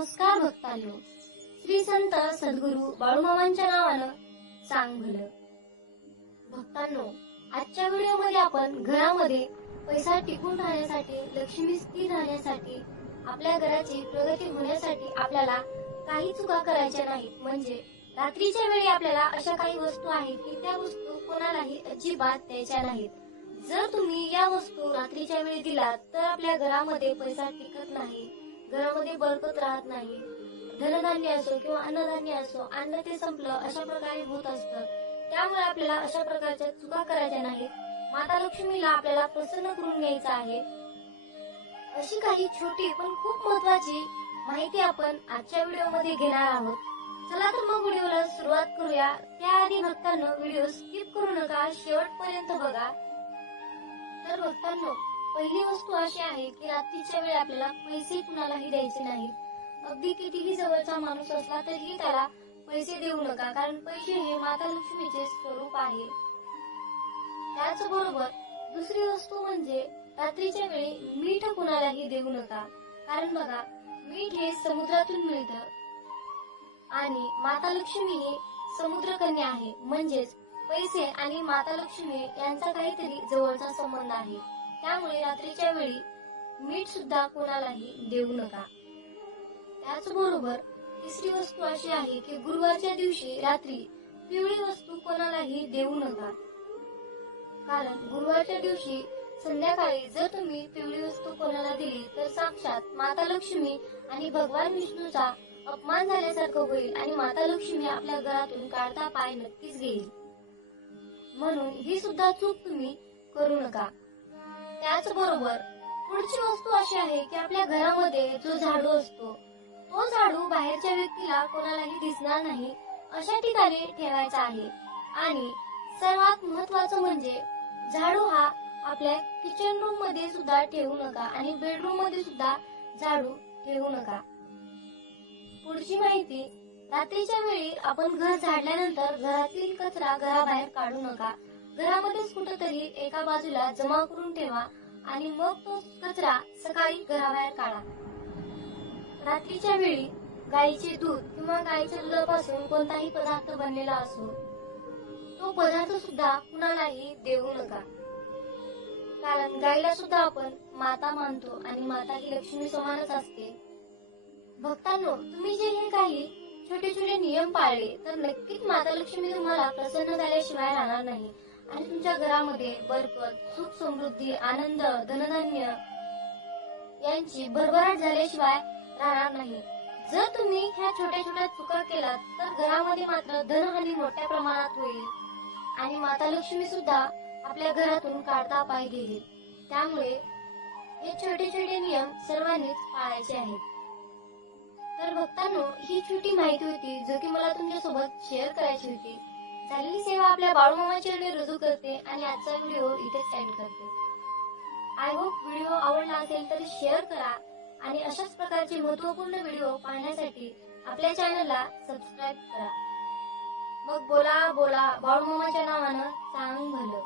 नमस्कार भक्तांनो श्री संत सद्गुरू बाळूमामांच्या नावानं सांग भलं भक्तांनो आजच्या व्हिडिओमध्ये आपण घरामध्ये पैसा टिकून राहण्यासाठी लक्ष्मी स्थिर राहण्यासाठी आपल्या घराची प्रगती होण्यासाठी आपल्याला काही चुका करायच्या नाहीत. म्हणजे रात्रीच्या वेळी आपल्याला अशा काही वस्तू आहेत की त्या वस्तू कोणालाही अजिबात द्यायच्या नाहीत. जर तुम्ही या वस्तू रात्रीच्या वेळी दिलात तर आपल्या घरामध्ये पैसा टिकत नाही. घरामध्ये बरकत राहत नाही. धनधान्य असो किंवा अन्नधान्य असो अन्न ते संपलं अशा प्रकारे होत असतं. त्यामुळे आपल्याला अशा प्रकारच्या चुका करायच्या नाहीत. माता लक्ष्मीला आपल्याला प्रसन्न करून घ्यायचं आहे. अशी काही छोटी पण खूप महत्वाची माहिती आपण आजच्या व्हिडिओमध्ये घेणार आहोत. चला तर मग व्हिडिओला सुरुवात करूया. त्याआधी भक्तांनो व्हिडिओ स्किप करू नका. शेवटपर्यंत बघा. तर भक्तांनो पहिली वस्तू अशी आहे की रात्रीच्या वेळी आपल्याला पैसे कुणालाही द्यायचे नाहीत अगदी कितीही जवळचा माणूस असला तरीही त्याला पैसे देऊ नका कारण पैसे हे माता लक्ष्मीचे स्वरूप आहे. त्याचबरोबर दुसरी वस्तू म्हणजे रात्रीच्या वेळी मीठ कुणालाही देऊ नका कारण बघा मीठ हे समुद्रातून मिळतं. आणि माता लक्ष्मी ही समुद्रकन्या आहे म्हणजेच पैसे आणि माता लक्ष्मी यांचा काहीतरी जवळचा संबंध आहे. त्यामुळे रात्रीच्या वेळी मीठ सुद्धा कोणालाही देऊ नका. त्याचबरोबर तिसरी वस्तू अशी आहे की गुरुवारच्या दिवशी रात्री पिवळी वस्तू कोणालाही देऊ नका. कारण गुरुवारच्या दिवशी संध्याकाळी जर तुम्ही पिवळी वस्तू कोणाला दिली तर साक्षात माता लक्ष्मी आणि भगवान विष्णूचा अपमान झाल्यासारखं होईल आणि माता लक्ष्मी आपल्या घरातून काढता पाय नक्कीच घेईल. म्हणून ही सुद्धा चूक तुम्ही करू नका. त्याचबरोबर पुढची वस्तू अशी आहे की आपल्या घरामध्ये जो झाडू असतो तो झाडू बाहेरच्या व्यक्तीला कोणालाही दिसणार नाही अशा ठिकाणी ठेवायचा आहे. आणि सर्वात महत्वाचं म्हणजे झाडू हा आपल्या किचन रूममध्ये सुद्धा ठेवू नका आणि बेडरूममध्ये सुद्धा झाडू ठेवू नका. पुढची माहिती रात्रीच्या वेळी आपण घर झाडल्यानंतर घरातील कचरा घराबाहेर काढू नका. घरामध्येच कुठंतरी एका बाजूला जमा करून ठेवा आणि मग तो कचरा सकाळी घराबाहेर काढा. रात्रीच्या वेळी गाईचे दूध किंवा गाईच्या दुधापासून कोणताही पदार्थ बनलेला असो तो पदार्थ सुद्धा कुणालाही देऊ नका. कारण गाईला सुद्धा आपण माता मानतो आणि माता ही लक्ष्मी समानच असते. भक्तांनो तुम्ही जे हे काही छोटे छोटे नियम पाळले तर नक्कीच माता लक्ष्मी तुम्हाला प्रसन्न झाल्याशिवाय राहणार नाही. आणि तुमच्या घरामध्ये बरकत सुख समृद्धी आनंद धनधान्य यांची भरभराट झाल्याशिवाय राहणार नाही. जर तुम्ही ह्या छोट्या छोट्या चुका केलात तर घरामध्ये मात्र धनहानी मोठ्या प्रमाणात होईल. आणि माता लक्ष्मी सुद्धा आपल्या घरातून काढता पाय गेली त्यामुळे हे छोटे छोटे नियम सर्वांनीच पाळायचे आहेत. तर भक्तांनो ही छोटी माहिती होती जो की मला तुमच्यासोबत शेअर करायची होती. झालेली सेवा आपल्या बाळूमामाच्या वेळी रुजू करते आणि आजचा व्हिडिओ इथेच एंड करते. आय होप व्हिडिओ आवडला असेल तर शेअर करा आणि अशाच प्रकारचे महत्त्वपूर्ण व्हिडिओ पाहण्यासाठी आपल्या चॅनलला सबस्क्राईब करा. मग बोला बोला बाळूमामाच्या नावानं सांग भलं.